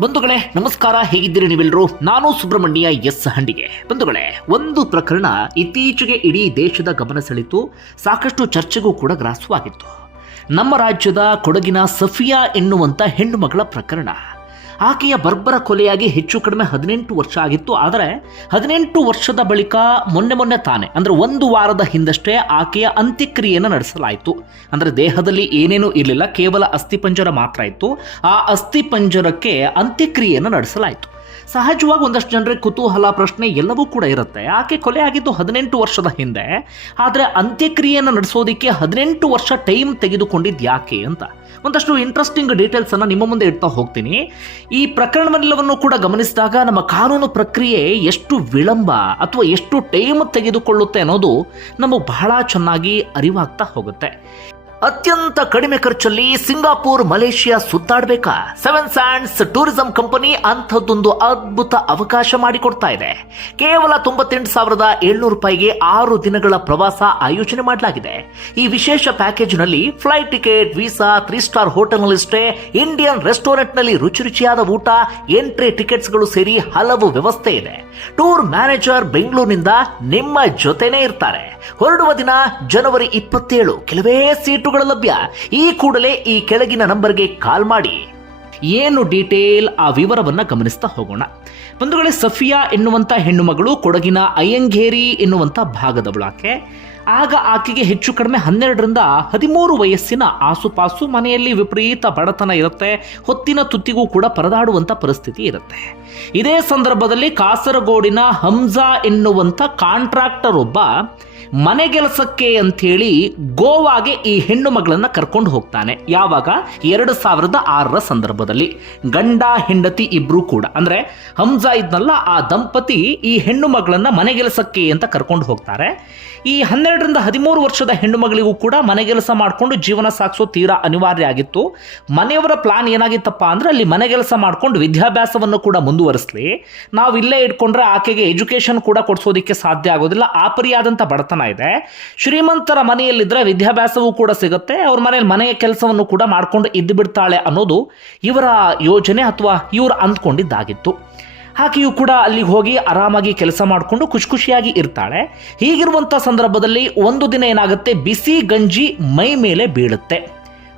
ಬಂಧುಗಳೇ, ನಮಸ್ಕಾರ, ಹೇಗಿದ್ದೀರಿ ನೀವೆಲ್ಲರೂ? ನಾನು ಸುಬ್ರಹ್ಮಣ್ಯ ಎಸ್ ಹಂಡಿಗೆ. ಬಂಧುಗಳೇ, ಒಂದು ಪ್ರಕರಣ ಇತ್ತೀಚೆಗೆ ಇಡೀ ದೇಶದ ಗಮನ ಸೆಳೆತು ಸಾಕಷ್ಟು ಚರ್ಚೆಗೂ ಕೂಡ ಗ್ರಾಸವಾಗಿತ್ತು. ನಮ್ಮ ರಾಜ್ಯದ ಕೊಡಗಿನ ಸಫಿಯಾ ಎನ್ನುವಂಥ ಹೆಣ್ಣು ಮಗಳ ಪ್ರಕರಣ. ಆಕೆಯ ಬರ್ಬರ ಕೊಲೆಯಾಗಿ ಹೆಚ್ಚು ಕಡಿಮೆ ಹದಿನೆಂಟು ವರ್ಷ ಆಗಿತ್ತು. ಆದರೆ ಹದಿನೆಂಟು ವರ್ಷದ ಬಳಿಕ ಮೊನ್ನೆ ಮೊನ್ನೆ ತಾನೆ, ಅಂದರೆ ಒಂದು ವಾರದ ಹಿಂದಷ್ಟೇ ಆಕೆಯ ಅಂತ್ಯಕ್ರಿಯೆಯನ್ನು ನಡೆಸಲಾಯಿತು. ಅಂದರೆ ದೇಹದಲ್ಲಿ ಏನೇನೂ ಇರಲಿಲ್ಲ, ಕೇವಲ ಅಸ್ಥಿಪಂಜರ ಮಾತ್ರ ಇತ್ತು. ಆ ಅಸ್ಥಿಪಂಜರಕ್ಕೆ ಅಂತ್ಯಕ್ರಿಯೆಯನ್ನು ನಡೆಸಲಾಯಿತು. ಸಹಜವಾಗಿ ಒಂದಷ್ಟು ಜನರಿಗೆ ಕುತೂಹಲ, ಪ್ರಶ್ನೆ ಎಲ್ಲವೂ ಕೂಡ ಇರುತ್ತೆ. ಆಕೆ ಕೊಲೆ ಆಗಿದ್ದು ಹದಿನೆಂಟು ವರ್ಷದ ಹಿಂದೆ. ಆದರೆ ಅಂತ್ಯಕ್ರಿಯೆಯನ್ನು ನಡೆಸೋದಕ್ಕೆ ಹದಿನೆಂಟು ವರ್ಷ ಟೈಮ್ ತೆಗೆದುಕೊಂಡಿದ್ದು ಯಾಕೆ ಅಂತ. ಒಂದಷ್ಟು ಇಂಟ್ರೆಸ್ಟಿಂಗ್ ಡೀಟೇಲ್ಸ್ ಅನ್ನು ನಿಮ್ಮ ಮುಂದೆ ಇಡ್ತಾ ಹೋಗ್ತೀನಿ. ಈ ಪ್ರಕರಣವೆಲ್ಲವನ್ನು ಕೂಡ ಗಮನಿಸಿದಾಗ ನಮ್ಮ ಕಾನೂನು ಪ್ರಕ್ರಿಯೆ ಎಷ್ಟು ವಿಳಂಬ ಅಥವಾ ಎಷ್ಟು ಟೈಮ್ ತೆಗೆದುಕೊಳ್ಳುತ್ತೆ ಅನ್ನೋದು ನಮಗೆ ಬಹಳ ಚೆನ್ನಾಗಿ ಅರಿವಾಗ್ತಾ ಹೋಗುತ್ತೆ. ಅತ್ಯಂತ ಕಡಿಮೆ ಖರ್ಚಲ್ಲಿ ಸಿಂಗಾಪುರ್, ಮಲೇಷಿಯಾ ಸುತ್ತಾಡಬೇಕಾ? ಸೆವೆನ್ ಸ್ಯಾಂಡ್ಸ್ ಟೂರಿಸಂ ಕಂಪನಿ ಅಂಥದ್ದೊಂದು ಅದ್ಭುತ ಅವಕಾಶ ಮಾಡಿಕೊಡ್ತಾ ಇದೆ. ಕೇವಲ ತೊಂಬತ್ತೆಂಟು ಸಾವಿರದ ಏಳ್ನೂರು ರೂಪಾಯಿಗೆ ಆರು ದಿನಗಳ ಪ್ರವಾಸ ಆಯೋಜನೆ ಮಾಡಲಾಗಿದೆ. ಈ ವಿಶೇಷ ಪ್ಯಾಕೇಜ್ನಲ್ಲಿ flight ticket, visa three star ಹೋಟೆಲ್ನಲ್ಲಿ ಸ್ಟೇ ಇಂಡಿಯನ್ ರೆಸ್ಟೋರೆಂಟ್ನಲ್ಲಿ ರುಚಿ ರುಚಿಯಾದ ಊಟ, ಎಂಟ್ರಿ ಟಿಕೆಟ್ಸ್ಗಳು ಸೇರಿ ಹಲವು ವ್ಯವಸ್ಥೆ ಇದೆ. ಟೂರ್ ಮ್ಯಾನೇಜರ್ ಬೆಂಗಳೂರಿನಿಂದ ನಿಮ್ಮ ಜೊತೆನೇ ಇರ್ತಾರೆ. ಹೊರಡುವ ದಿನ ಜನವರಿ ಇಪ್ಪತ್ತೇಳು, ಕೆಲವೇ ಸೀಟುಗಳು ಲಭ್ಯ. ಈ ಕೂಡಲೇ ಈ ಕೆಳಗಿನ ನಂಬರ್ಗೆ ಕಾಲ್ ಮಾಡಿ. ಏನು ಡೀಟೇಲ್ ಆ ವಿವರವನ್ನ ಗಮನಿಸ್ತಾ ಹೋಗೋಣ. ಬಂಧುಗಳೇ, ಸಫಿಯಾ ಎನ್ನುವಂಥ ಹೆಣ್ಣು ಮಗಳು ಕೊಡಗಿನ ಅಯ್ಯಂಗೇರಿ ಎನ್ನುವಂಥ ಭಾಗದವಳು ಆಕೆ. ಆಗ ಆಕೆಗೆ ಹೆಚ್ಚು ಕಡಿಮೆ ಹನ್ನೆರಡರಿಂದ ಹದಿಮೂರು ವಯಸ್ಸಿನ ಆಸುಪಾಸು ಮನೆಯಲ್ಲಿ ವಿಪರೀತ ಬಡತನ ಇರುತ್ತೆ. ಹೊತ್ತಿನ ತುತ್ತಿಗೂ ಕೂಡ ಪರದಾಡುವಂಥ ಪರಿಸ್ಥಿತಿ ಇರುತ್ತೆ. ಇದೇ ಸಂದರ್ಭದಲ್ಲಿ ಕಾಸರಗೋಡಿನ ಹಂಜಾ ಎನ್ನುವಂಥ ಕಾಂಟ್ರಾಕ್ಟರ್ ಒಬ್ಬ ಮನೆಗೆಲಸಕ್ಕೆ ಅಂಥೇಳಿ ಗೋವಾಗೆ ಈ ಹೆಣ್ಣು ಮಗಳನ್ನ ಕರ್ಕೊಂಡು ಹೋಗ್ತಾನೆ. ಯಾವಾಗ? ಎರಡು ಸಾವಿರದ ಆರರ ಸಂದರ್ಭದಲ್ಲಿ. ಗಂಡ, ಹೆಂಡತಿ ಇಬ್ರು ಕೂಡ. ಅಂದ್ರೆ ಹಂಜಾ ಇದ್ನಲ್ಲ, ಆ ದಂಪತಿ ಈ ಹೆಣ್ಣು ಮಗಳನ್ನ ಮನೆಗೆಲಸಕ್ಕೆ ಅಂತ ಕರ್ಕೊಂಡು ಹೋಗ್ತಾರೆ. ಈ ಹನ್ನೆರಡರಿಂದ ಹದಿಮೂರು ವರ್ಷದ ಹೆಣ್ಣು ಮಗಳಿಗೂ ಕೂಡ ಮನೆಗೆಲಸ ಮಾಡಿಕೊಂಡು ಜೀವನ ಸಾಗಿಸೋ ತೀರಾ ಅನಿವಾರ್ಯ ಆಗಿತ್ತು. ಮನೆಯವರ ಪ್ಲಾನ್ ಏನಾಗಿತ್ತಪ್ಪ ಅಂದ್ರೆ ಅಲ್ಲಿ ಮನೆಗೆಲಸ ಮಾಡ್ಕೊಂಡು ವಿದ್ಯಾಭ್ಯಾಸವನ್ನು ಕೂಡ ಮುಂದುವರಿಸಲಿ. ನಾವು ಇಲ್ಲೇ ಇಟ್ಕೊಂಡ್ರೆ ಆಕೆಗೆ ಎಜುಕೇಶನ್ ಕೂಡ ಕೊಡಿಸೋದಕ್ಕೆ ಸಾಧ್ಯ ಆಗೋದಿಲ್ಲ. ಆಪರಿಯಾದಂಥ ಪರಿಯಾದಂಥ ಬಡತನ ಇದೆ. ಶ್ರೀಮಂತರ ಮನೆಯಲ್ಲಿದ್ದರೆ ವಿದ್ಯಾಭ್ಯಾಸವೂ ಕೂಡ ಸಿಗುತ್ತೆ. ಅವ್ರ ಮನೆಯಲ್ಲಿ ಮನೆಯ ಕೆಲಸವನ್ನು ಕೂಡ ಮಾಡ್ಕೊಂಡು ಇದ್ದು ಬಿಡ್ತಾಳೆ ಅನ್ನೋದು ಇವರ ಯೋಜನೆ ಅಥವಾ ಇವರು ಅಂದ್ಕೊಂಡಿದ್ದಾಗಿತ್ತು. ಆಕೆಯು ಕೂಡ ಅಲ್ಲಿಗೆ ಹೋಗಿ ಆರಾಮಾಗಿ ಕೆಲಸ ಮಾಡಿಕೊಂಡು ಖುಷಿ ಖುಷಿಯಾಗಿ ಇರ್ತಾಳೆ. ಹೀಗಿರುವಂಥ ಸಂದರ್ಭದಲ್ಲಿ ಒಂದು ದಿನ ಏನಾಗುತ್ತೆ? ಬಿಸಿ ಗಂಜಿ ಮೈ ಮೇಲೆ ಬೀಳುತ್ತೆ.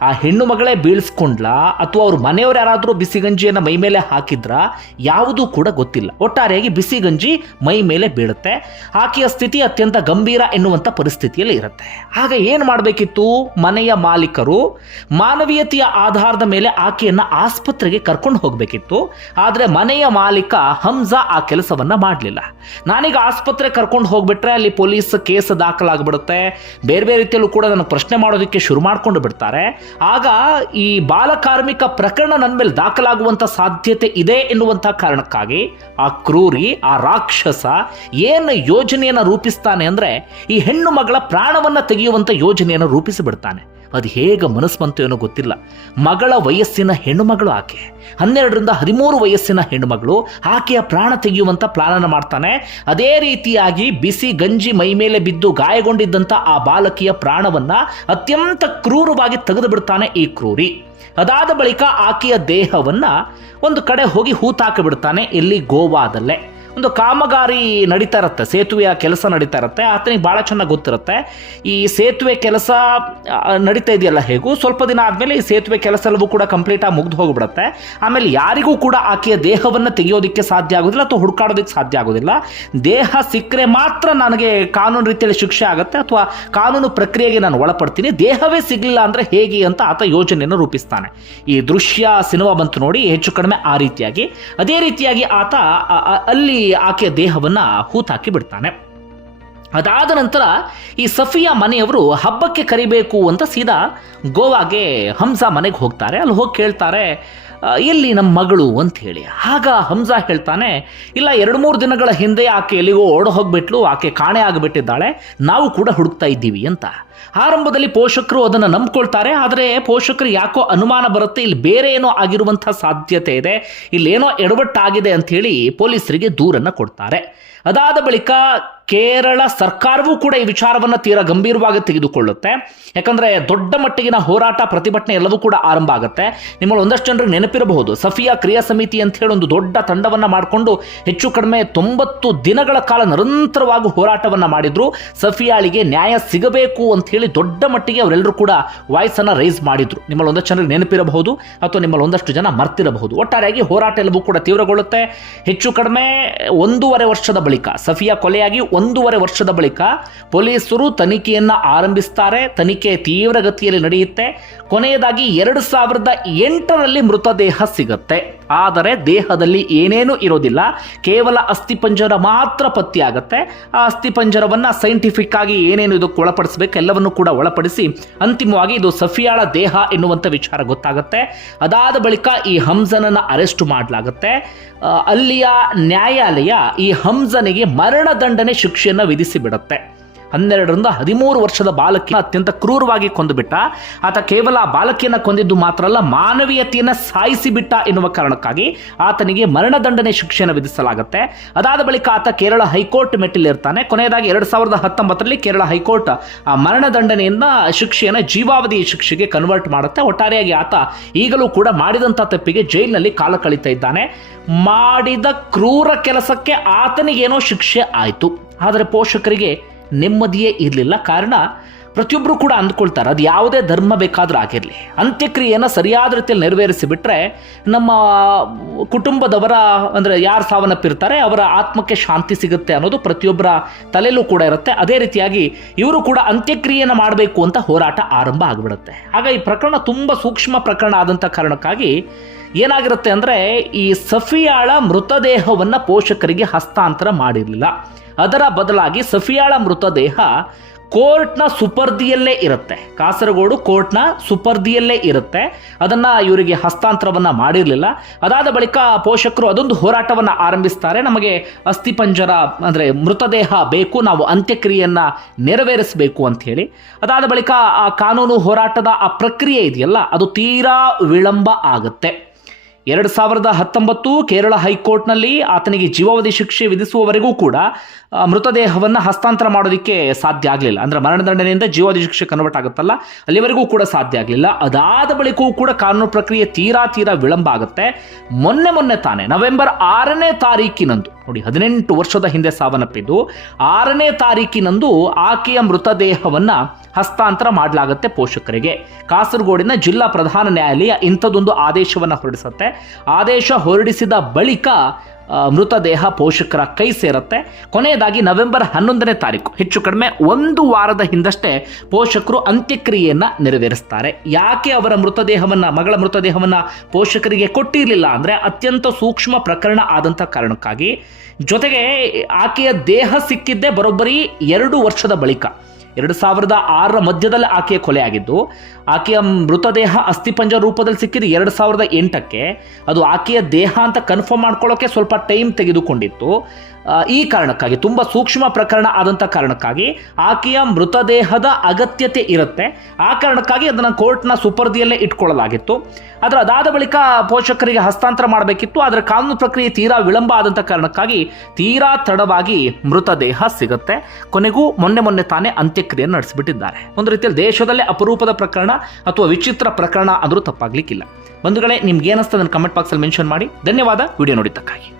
ಆ ಹೆಣ್ಣು ಮಗಳೇ ಬೀಳ್ಸ್ಕೊಂಡ್ಲಾ ಅಥವಾ ಅವ್ರ ಮನೆಯವ್ರು ಯಾರಾದರೂ ಬಿಸಿ ಗಂಜಿಯನ್ನು ಮೈ ಮೇಲೆ ಹಾಕಿದ್ರ ಯಾವುದೂ ಕೂಡ ಗೊತ್ತಿಲ್ಲ. ಒಟ್ಟಾರೆಯಾಗಿ ಬಿಸಿ ಗಂಜಿ ಮೈ ಮೇಲೆ ಬೀಳುತ್ತೆ. ಆಕೆಯ ಸ್ಥಿತಿ ಅತ್ಯಂತ ಗಂಭೀರ ಎನ್ನುವಂಥ ಪರಿಸ್ಥಿತಿಯಲ್ಲಿ ಇರುತ್ತೆ. ಆಗ ಏನು ಮಾಡಬೇಕಿತ್ತು? ಮನೆಯ ಮಾಲೀಕರು ಮಾನವೀಯತೆಯ ಆಧಾರದ ಮೇಲೆ ಆಕೆಯನ್ನು ಆಸ್ಪತ್ರೆಗೆ ಕರ್ಕೊಂಡು ಹೋಗಬೇಕಿತ್ತು. ಆದರೆ ಮನೆಯ ಮಾಲೀಕ ಹಂಜಾ ಆ ಕೆಲಸವನ್ನು ಮಾಡಲಿಲ್ಲ. ನಾನೀಗ ಆಸ್ಪತ್ರೆ ಕರ್ಕೊಂಡು ಹೋಗ್ಬಿಟ್ರೆ ಅಲ್ಲಿ ಪೊಲೀಸ್ ಕೇಸ್ ದಾಖಲಾಗ್ಬಿಡುತ್ತೆ. ಬೇರೆ ಬೇರೆ ರೀತಿಯಲ್ಲೂ ಕೂಡ ನನಗೆ ಪ್ರಶ್ನೆ ಮಾಡೋದಕ್ಕೆ ಶುರು ಮಾಡ್ಕೊಂಡು ಬಿಡ್ತಾರೆ. ಆಗ ಈ ಬಾಲಕಾರ್ಮಿಕ ಪ್ರಕರಣ ನನ್ನ ಮೇಲೆ ದಾಖಲಾಗುವಂಥ ಸಾಧ್ಯತೆ ಇದೆ ಎನ್ನುವಂಥ ಕಾರಣಕ್ಕಾಗಿ ಆ ಕ್ರೂರಿ, ಆ ರಾಕ್ಷಸ ಏನು ಯೋಜನೆಯನ್ನು ರೂಪಿಸ್ತಾನೆ ಅಂದರೆ ಈ ಹೆಣ್ಣು ಮಗಳ ಪ್ರಾಣವನ್ನು ತೆಗೆಯುವಂಥ ಯೋಜನೆಯನ್ನು ರೂಪಿಸಿಬಿಡ್ತಾನೆ. ಅದು ಹೇಗೆ ಮನಸ್ಸು ಬಂತು ಏನೋ ಗೊತ್ತಿಲ್ಲ. ಮಗಳ ವಯಸ್ಸಿನ ಹೆಣ್ಣುಮಗಳು ಆಕೆ. ಹನ್ನೆರಡರಿಂದ ಹದಿಮೂರು ವಯಸ್ಸಿನ ಹೆಣ್ಣುಮಗಳು. ಆಕೆಯ ಪ್ರಾಣ ತೆಗೆಯುವಂಥ ಪ್ಲಾನನ್ನು ಮಾಡ್ತಾನೆ. ಅದೇ ರೀತಿಯಾಗಿ ಬಿಸಿ ಗಂಜಿ ಮೈ ಮೇಲೆ ಬಿದ್ದು ಗಾಯಗೊಂಡಿದ್ದಂಥ ಆ ಬಾಲಕಿಯ ಪ್ರಾಣವನ್ನು ಅತ್ಯಂತ ಕ್ರೂರವಾಗಿ ತೆಗೆದು ಬಿಡ್ತಾನೆ ಈ ಕ್ರೂರಿ. ಅದಾದ ಬಳಿಕ ಆಕೆಯ ದೇಹವನ್ನು ಒಂದು ಕಡೆ ಹೋಗಿ ಹೂತಾಕಿಬಿಡ್ತಾನೆ. ಇಲ್ಲಿ ಗೋವಾದಲ್ಲೇ. ಒಂದು ಕಾಮಗಾರಿ ನಡೀತಾ ಇರುತ್ತೆ, ಸೇತುವೆಯ ಕೆಲಸ ನಡೀತಾ ಇರುತ್ತೆ, ಆತನಿಗೆ ಭಾಳ ಚೆನ್ನಾಗಿ ಗೊತ್ತಿರುತ್ತೆ. ಈ ಸೇತುವೆ ಕೆಲಸ ನಡೀತಾ ಇದೆಯಲ್ಲ ಹೇಗೂ, ಸ್ವಲ್ಪ ದಿನ ಆದಮೇಲೆ ಈ ಸೇತುವೆ ಕೆಲಸ ಕೂಡ ಕಂಪ್ಲೀಟ್ ಆಗಿ ಮುಗ್ದು ಹೋಗಿಬಿಡುತ್ತೆ. ಆಮೇಲೆ ಯಾರಿಗೂ ಕೂಡ ಆಕೆಯ ದೇಹವನ್ನು ತೆಗೆಯೋದಕ್ಕೆ ಸಾಧ್ಯ ಆಗೋದಿಲ್ಲ ಅಥವಾ ಹುಡುಕಾಡೋದಕ್ಕೆ ಸಾಧ್ಯ ಆಗೋದಿಲ್ಲ. ದೇಹ ಸಿಕ್ಕರೆ ಮಾತ್ರ ನನಗೆ ಕಾನೂನು ರೀತಿಯಲ್ಲಿ ಶಿಕ್ಷೆ ಆಗುತ್ತೆ ಅಥವಾ ಕಾನೂನು ಪ್ರಕ್ರಿಯೆಗೆ ನಾನು ಒಳಪಡ್ತೀನಿ. ದೇಹವೇ ಸಿಗಲಿಲ್ಲ ಅಂದರೆ ಹೇಗೆ ಅಂತ ಆತ ಯೋಜನೆಯನ್ನು ರೂಪಿಸ್ತಾನೆ. ಈ ದೃಶ್ಯ ಸಿನಿಮಾ ಬಂತು ನೋಡಿ ಹೆಚ್ಚು ಕಡಿಮೆ ಆ ರೀತಿಯಾಗಿ. ಅದೇ ರೀತಿಯಾಗಿ ಆತ, ಆ- ಆ- ಅಲ್ಲಿ ಆಕೆಯ ದೇಹವನ್ನ ಹೂತಾಕಿ ಬಿಡ್ತಾನೆ. ಅದಾದ ನಂತರ ಈ ಸಫಿಯಾ ಮನೆಯವರು ಹಬ್ಬಕ್ಕೆ ಕರಿಬೇಕು ಅಂತ ಸೀದಾ ಗೋವಾಗೆ ಹಂಸ ಮನೆಗೆ ಹೋಗ್ತಾರೆ. ಅಲ್ಲಿ ಹೋಗಿ ಕೇಳ್ತಾರೆ ಎಲ್ಲಿ ನಮ್ಮ ಮಗಳು ಅಂತ ಹೇಳಿ. ಆಗ ಹಂಸ ಹೇಳ್ತಾನೆ, ಇಲ್ಲ, ಎರಡು ಮೂರು ದಿನಗಳ ಹಿಂದೆ ಆಕೆ ಎಲ್ಲಿಗೋ ಓಡ ಹೋಗ್ಬಿಟ್ಲು, ಆಕೆ ಕಾಣೆ ಆಗಿಬಿಟ್ಟಿದ್ದಾಳೆ, ನಾವು ಕೂಡ ಹುಡುಕ್ತಾ ಇದ್ದೀವಿ ಅಂತ. ಆರಂಭದಲ್ಲಿ ಪೋಷಕರು ಅದನ್ನು ನಂಬ್ಕೊಳ್ತಾರೆ, ಆದರೆ ಪೋಷಕರು ಯಾಕೋ ಅನುಮಾನ ಬರುತ್ತೆ, ಇಲ್ಲಿ ಬೇರೆ ಏನೋ ಆಗಿರುವಂಥ ಸಾಧ್ಯತೆ ಇದೆ ಇಲ್ಲೇನೋ ಎಡವಟ್ಟಾಗಿದೆ ಅಂತ ಹೇಳಿ ಪೊಲೀಸರಿಗೆ ದೂರನ್ನು ಕೊಡ್ತಾರೆ. ಅದಾದ ಬಳಿಕ ಕೇರಳ ಸರ್ಕಾರವೂ ಕೂಡ ಈ ವಿಚಾರವನ್ನು ತೀರಾ ಗಂಭೀರವಾಗಿ ತೆಗೆದುಕೊಳ್ಳುತ್ತೆ. ಯಾಕಂದರೆ ದೊಡ್ಡ ಮಟ್ಟಿಗಿನ ಹೋರಾಟ, ಪ್ರತಿಭಟನೆ ಎಲ್ಲವೂ ಕೂಡ ಆರಂಭ ಆಗುತ್ತೆ. ನಿಮ್ಮಲ್ಲಿ ಒಂದಷ್ಟು ಜನರಿಗೆ ನೆನಪಿರಬಹುದು. ಸಫಿಯಾ ಕ್ರಿಯಾ ಸಮಿತಿ ಅಂತ ಹೇಳಿ ಒಂದು ದೊಡ್ಡ ತಂಡವನ್ನ ಮಾಡಿಕೊಂಡು ಹೆಚ್ಚು ಕಡಿಮೆ ತೊಂಬತ್ತು ದಿನಗಳ ಕಾಲ ನಿರಂತರವಾಗಿ ಹೋರಾಟವನ್ನ ಮಾಡಿದ್ರು. ಸಫಿಯಾಳಿಗೆ ನ್ಯಾಯ ಸಿಗಬೇಕು ಅಂತ ಹೇಳಿ ದೊಡ್ಡ ಮಟ್ಟಿಗೆ ಅವರೆಲ್ಲರೂ ಕೂಡ ವಾಯ್ಸ್ ಅನ್ನ ರೈಸ್ ಮಾಡಿದ್ರು. ನಿಮ್ಮಲ್ಲಿ ಒಂದಷ್ಟು ಜನರಿಗೆ ನೆನಪಿರಬಹುದು ಅಥವಾ ನಿಮ್ಮಲ್ಲಿ ಒಂದಷ್ಟು ಜನ ಮರ್ತಿರಬಹುದು. ಒಟ್ಟಾರೆಯಾಗಿ ಹೋರಾಟ ಎಲ್ಲವೂ ಕೂಡ ತೀವ್ರಗೊಳ್ಳುತ್ತೆ. ಹೆಚ್ಚು ಕಡಿಮೆ ಒಂದೂವರೆ ವರ್ಷದ ಬಳಿಕ, ಸಫಿಯಾ ಕೊಲೆಯಾಗಿ ಒಂದೂವರೆ ವರ್ಷದ ಬಳಿಕ ಪೊಲೀಸರು ತನಿಖೆಯನ್ನ ಆರಂಭಿಸ್ತಾರೆ. ತನಿಖೆ ತೀವ್ರಗತಿಯಲ್ಲಿ ನಡೆಯುತ್ತೆ. ಕೊನೆಯದಾಗಿ ಎರಡು ಸಾವಿರದ ಎಂಟರಲ್ಲಿ ಮೃತದೇಹ ಸಿಗುತ್ತೆ. ಆದರೆ ದೇಹದಲ್ಲಿ ಏನೇನೂ ಇರೋದಿಲ್ಲ. ಕೇವಲ ಅಸ್ಥಿಪಂಜರ ಮಾತ್ರ ಪತ್ತೆಯಾಗತ್ತೆ. ಆ ಅಸ್ಥಿಪಂಜರವನ್ನು ಸೈಂಟಿಫಿಕ್ ಆಗಿ ಏನೇನು ಇದಕ್ಕೆ ಒಳಪಡಿಸಬೇಕು ಎಲ್ಲವನ್ನು ಕೂಡ ಒಳಪಡಿಸಿ ಅಂತಿಮವಾಗಿ ಇದು ಸಫಿಯಾಳ ದೇಹ ಎನ್ನುವಂಥ ವಿಚಾರ ಗೊತ್ತಾಗುತ್ತೆ. ಅದಾದ ಬಳಿಕ ಈ ಹಂಸನನ್ನ ಅರೆಸ್ಟ್ ಮಾಡಲಾಗುತ್ತೆ. ಅಲ್ಲಿಯ ನ್ಯಾಯಾಲಯ ಈ ಹಂಸನಿಗೆ ಮರಣದಂಡನೆ ಶಿಕ್ಷೆಯನ್ನು ವಿಧಿಸಿ ಬಿಡುತ್ತೆ ಹನ್ನೆರಡರಿಂದ ಹದಿಮೂರು ವರ್ಷದ ಬಾಲಕಿನ ಅತ್ಯಂತ ಕ್ರೂರವಾಗಿ ಕೊಂದುಬಿಟ್ಟ. ಆತ ಕೇವಲ ಆ ಬಾಲಕಿಯನ್ನು ಕೊಂದಿದ್ದು ಮಾತ್ರ ಅಲ್ಲ, ಮಾನವೀಯತೆಯನ್ನು ಸಾಯಿಸಿ ಬಿಟ್ಟ ಎನ್ನುವ ಕಾರಣಕ್ಕಾಗಿ ಆತನಿಗೆ ಮರಣದಂಡನೆ ಶಿಕ್ಷೆಯನ್ನು ವಿಧಿಸಲಾಗುತ್ತೆ. ಅದಾದ ಬಳಿಕ ಆತ ಕೇರಳ ಹೈಕೋರ್ಟ್ ಮೆಟ್ಟಿಲಿರ್ತಾನೆ. ಕೊನೆಯದಾಗಿ ಎರಡು ಸಾವಿರದ ಹತ್ತೊಂಬತ್ತರಲ್ಲಿ ಕೇರಳ ಹೈಕೋರ್ಟ್ ಆ ಮರಣದಂಡನೆಯನ್ನ ಶಿಕ್ಷೆಯನ್ನು, ಜೀವಾವಧಿ ಶಿಕ್ಷೆಗೆ ಕನ್ವರ್ಟ್ ಮಾಡುತ್ತೆ. ಒಟ್ಟಾರೆಯಾಗಿ ಆತ ಈಗಲೂ ಕೂಡ ಮಾಡಿದಂಥ ತಪ್ಪಿಗೆ ಜೈಲಿನಲ್ಲಿ ಕಾಲ ಕಳೀತಾ ಇದ್ದಾನೆ. ಮಾಡಿದ ಕ್ರೂರ ಕೆಲಸಕ್ಕೆ ಆತನಿಗೇನೋ ಶಿಕ್ಷೆ ಆಯಿತು. ಆದರೆ ಪೋಷಕರಿಗೆ ನೆಮ್ಮದಿಯೇ ಇರಲಿಲ್ಲ. ಕಾರಣ ಪ್ರತಿಯೊಬ್ಬರು ಕೂಡ ಅಂದ್ಕೊಳ್ತಾರೆ, ಅದು ಯಾವುದೇ ಧರ್ಮ ಬೇಕಾದರೂ ಆಗಿರಲಿ. ಅಂತ್ಯಕ್ರಿಯೆಯನ್ನು ಸರಿಯಾದ ರೀತಿಯಲ್ಲಿ ನೆರವೇರಿಸಿ ಬಿಟ್ರೆ ನಮ್ಮ ಕುಟುಂಬದವರ, ಅಂದರೆ ಯಾರು ಸಾವನ್ನಪ್ಪಿರ್ತಾರೆ, ಅವರ ಆತ್ಮಕ್ಕೆ ಶಾಂತಿ ಸಿಗುತ್ತೆ ಅನ್ನೋದು ಪ್ರತಿಯೊಬ್ಬರ ತಲೆಯಲ್ಲೂ ಕೂಡ ಇರುತ್ತೆ. ಅದೇ ರೀತಿಯಾಗಿ ಇವರು ಕೂಡ ಅಂತ್ಯಕ್ರಿಯೆಯನ್ನು ಮಾಡಬೇಕು ಅಂತ ಹೋರಾಟ ಆರಂಭ ಆಗಿಬಿಡುತ್ತೆ. ಆಗ ಈ ಪ್ರಕರಣ ತುಂಬ ಸೂಕ್ಷ್ಮ ಪ್ರಕರಣ ಆದಂಥ ಕಾರಣಕ್ಕಾಗಿ ಏನಾಗಿರುತ್ತೆ ಅಂದರೆ, ಈ ಸಫಿಯಾಳ ಮೃತದೇಹವನ್ನು ಪೋಷಕರಿಗೆ ಹಸ್ತಾಂತರ ಮಾಡಿರಲಿಲ್ಲ. ಅದರ ಬದಲಾಗಿ ಸಫಿಯಾಳ ಮೃತದೇಹ ಕೋರ್ಟ್ನ ಸುಪರ್ದಿಯಲ್ಲೇ ಇರುತ್ತೆ. ಕಾಸರಗೋಡು ಕೋರ್ಟ್ನ ಸುಪರ್ದಿಯಲ್ಲೇ ಇರುತ್ತೆ. ಅದನ್ನ ಇವರಿಗೆ ಹಸ್ತಾಂತರವನ್ನ ಮಾಡಿರಲಿಲ್ಲ. ಅದಾದ ಬಳಿಕ ಪೋಷಕರು ಅದೊಂದು ಹೋರಾಟವನ್ನ ಆರಂಭಿಸ್ತಾರೆ. ನಮಗೆ ಅಸ್ಥಿಪಂಜರ ಅಂದ್ರೆ ಮೃತದೇಹ ಬೇಕು, ನಾವು ಅಂತ್ಯಕ್ರಿಯೆಯನ್ನ ನೆರವೇರಿಸಬೇಕು ಅಂತ ಹೇಳಿ. ಅದಾದ ಬಳಿಕ ಆ ಕಾನೂನು ಹೋರಾಟದ ಆ ಪ್ರಕ್ರಿಯೆ ಇದೆಯಲ್ಲ, ಅದು ತೀರಾ ವಿಳಂಬ ಆಗುತ್ತೆ. ಎರಡು ಸಾವಿರದ ಹತ್ತೊಂಬತ್ತು ಕೇರಳ ಹೈಕೋರ್ಟ್ನಲ್ಲಿ ಆತನಿಗೆ ಜೀವಾವಧಿ ಶಿಕ್ಷೆ ವಿಧಿಸುವವರೆಗೂ ಕೂಡ ಮೃತದೇಹವನ್ನು ಹಸ್ತಾಂತರ ಮಾಡೋದಕ್ಕೆ ಸಾಧ್ಯ ಆಗಲಿಲ್ಲ. ಅಂದರೆ ಮರಣದಂಡನೆಯಿಂದ ಜೀವಾವಧಿ ಶಿಕ್ಷೆ ಕನ್ವರ್ಟ್ ಆಗುತ್ತಲ್ಲ, ಅಲ್ಲಿವರೆಗೂ ಕೂಡ ಸಾಧ್ಯ ಆಗಲಿಲ್ಲ. ಅದಾದ ಬಳಿಕವೂ ಕೂಡ ಕಾನೂನು ಪ್ರಕ್ರಿಯೆ ತೀರಾ ತೀರಾ ವಿಳಂಬ ಆಗುತ್ತೆ. ಮೊನ್ನೆ ಮೊನ್ನೆ ತಾನೇ, ನವೆಂಬರ್ ಆರನೇ ತಾರೀಕಿನಂದು, ನೋಡಿ ಹದಿನೆಂಟು ವರ್ಷದ ಹಿಂದೆ ಸಾವನ್ನಪ್ಪಿದ್ದು, ಆರನೇ ತಾರೀಕಿನಂದು ಆಕೆಯ ಮೃತದೇಹವನ್ನ ಹಸ್ತಾಂತರ ಮಾಡಲಾಗುತ್ತೆ ಪೋಷಕರಿಗೆ. ಕಾಸರಗೋಡಿನ ಜಿಲ್ಲಾ ಪ್ರಧಾನ ನ್ಯಾಯಾಲಯ ಇಂಥದ್ದೊಂದು ಆದೇಶವನ್ನು ಹೊರಡಿಸುತ್ತೆ. ಆದೇಶ ಹೊರಡಿಸಿದ ಬಳಿಕ ಮೃತದೇಹ ಪೋಷಕರ ಕೈ ಸೇರುತ್ತೆ. ಕೊನೆಯದಾಗಿ ನವೆಂಬರ್ ಹನ್ನೊಂದನೇ ತಾರೀಕು, ಹೆಚ್ಚು ಕಡಿಮೆ ಒಂದು ವಾರದ ಹಿಂದಷ್ಟೇ ಪೋಷಕರು ಅಂತ್ಯಕ್ರಿಯೆಯನ್ನು ನೆರವೇರಿಸ್ತಾರೆ. ಯಾಕೆ ಅವರ ಮೃತದೇಹವನ್ನು, ಮಗಳ ಮೃತದೇಹವನ್ನು ಪೋಷಕರಿಗೆ ಕೊಟ್ಟಿರಲಿಲ್ಲ ಅಂದರೆ ಅತ್ಯಂತ ಸೂಕ್ಷ್ಮ ಪ್ರಕರಣ ಆದಂಥ ಕಾರಣಕ್ಕಾಗಿ. ಜೊತೆಗೆ, ಆಕೆಯ ದೇಹ ಸಿಕ್ಕಿದ್ದೇ ಬರೋಬ್ಬರಿ ಎರಡು ವರ್ಷದ ಬಳಿಕ. ಎರಡು ಸಾವಿರದ ಆರರ ಮಧ್ಯದಲ್ಲಿ ಆಕೆಯ ಕೊಲೆ ಆಗಿದ್ದು ಆಕೆಯ ಮೃತದೇಹ ಅಸ್ಥಿಪಂಜ ರೂಪದಲ್ಲಿ ಸಿಕ್ಕಿದ್ದು ಎರಡು ಸಾವಿರದ ಎಂಟಕ್ಕೆ. ಅದು ಆಕೆಯ ದೇಹ ಅಂತ ಕನ್ಫರ್ಮ್ ಮಾಡ್ಕೊಳ್ಳೋಕೆ ಸ್ವಲ್ಪ ಟೈಮ್ ತೆಗೆದುಕೊಂಡಿತ್ತು. ಈ ಕಾರಣಕ್ಕಾಗಿ, ತುಂಬ ಸೂಕ್ಷ್ಮ ಪ್ರಕರಣ ಆದಂಥ ಕಾರಣಕ್ಕಾಗಿ ಆಕೆಯ ಮೃತದೇಹದ ಅಗತ್ಯತೆ ಇರುತ್ತೆ. ಆ ಕಾರಣಕ್ಕಾಗಿ ಅದನ್ನು ಕೋರ್ಟ್ನ ಸುಪರ್ದಿಯಲ್ಲೇ ಇಟ್ಕೊಳ್ಳಲಾಗಿತ್ತು. ಆದರೆ ಅದಾದ ಬಳಿಕ ಪೋಷಕರಿಗೆ ಹಸ್ತಾಂತರ ಮಾಡಬೇಕಿತ್ತು. ಆದರೆ ಕಾನೂನು ಪ್ರಕ್ರಿಯೆ ತೀರಾ ವಿಳಂಬ ಆದಂಥ ಕಾರಣಕ್ಕಾಗಿ ತೀರಾ ತಡವಾಗಿ ಮೃತದೇಹ ಸಿಗುತ್ತೆ. ಕೊನೆಗೂ ಮೊನ್ನೆ ಮೊನ್ನೆ ತಾನೇ ಅಂತ್ಯಕ್ರಿಯೆ ನಡೆಸಿಬಿಟ್ಟಿದ್ದಾರೆ. ಒಂದು ರೀತಿಯಲ್ಲಿ ದೇಶದಲ್ಲೇ ಅಪರೂಪದ ಪ್ರಕರಣ ಅಥವಾ ವಿಚಿತ್ರ ಪ್ರಕರಣ ಅಂದರೂ ತಪ್ಪಾಗ್ಲಿಕ್ಕಿಲ್ಲ. ಬಂಧುಗಳೇ, ನಿಮ್ಗೆ ಏನಿಸ್ತದೆ ಕಮೆಂಟ್ ಬಾಕ್ಸಲ್ಲಿ ಮೆನ್ಷನ್ ಮಾಡಿ. ಧನ್ಯವಾದ. ವಿಡಿಯೋ ನೋಡಿದ್ದಕ್ಕಾಗಿ.